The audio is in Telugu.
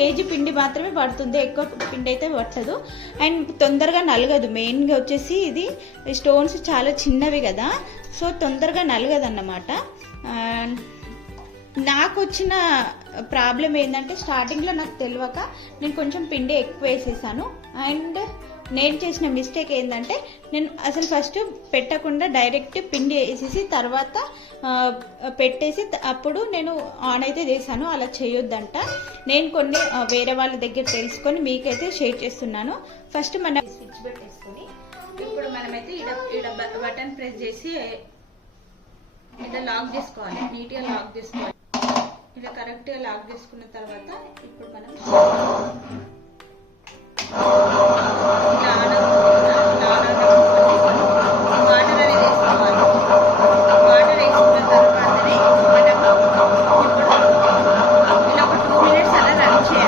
కేజీ పిండి మాత్రమే పడుతుంది, ఎక్కువ పిండి అయితే పట్టదు. అండ్ తొందరగా నలగదు. మెయిన్గా వచ్చేసి ఇది స్టోన్స్ చాలా చిన్నవి కదా, సో తొందరగా నలగదు అన్నమాట. నాకు వచ్చిన ప్రాబ్లం ఏంటంటే స్టార్టింగ్లో నాకు తెలియక నేను కొంచెం పిండి ఎక్కువ వేసేసాను. అండ్ నేను చేసిన మిస్టేక్ ఏంటంటే నేను అసలు ఫస్ట్ పెట్టకుండా డైరెక్ట్ పిండి వేసేసి తర్వాత పెట్టేసి అప్పుడు నేను ఆన్ అయితే చేశాను. అలా చేయొద్దంట. నేను కొన్ని వేరే వాళ్ళ దగ్గర తెలుసుకొని మీకైతే షేర్ చేస్తున్నాను. ఫస్ట్ మనం స్విచ్ పెట్టేసుకొని ఇప్పుడు మనమైతే ఇక్కడ బటన్ ప్రెస్ చేసి ఇలా లాక్ చేసుకోవాలి. నీట్గా లాక్ చేసుకోవాలి. ఇలా కరెక్ట్గా లాక్ చేసుకున్న తర్వాత ఇప్పుడు మనం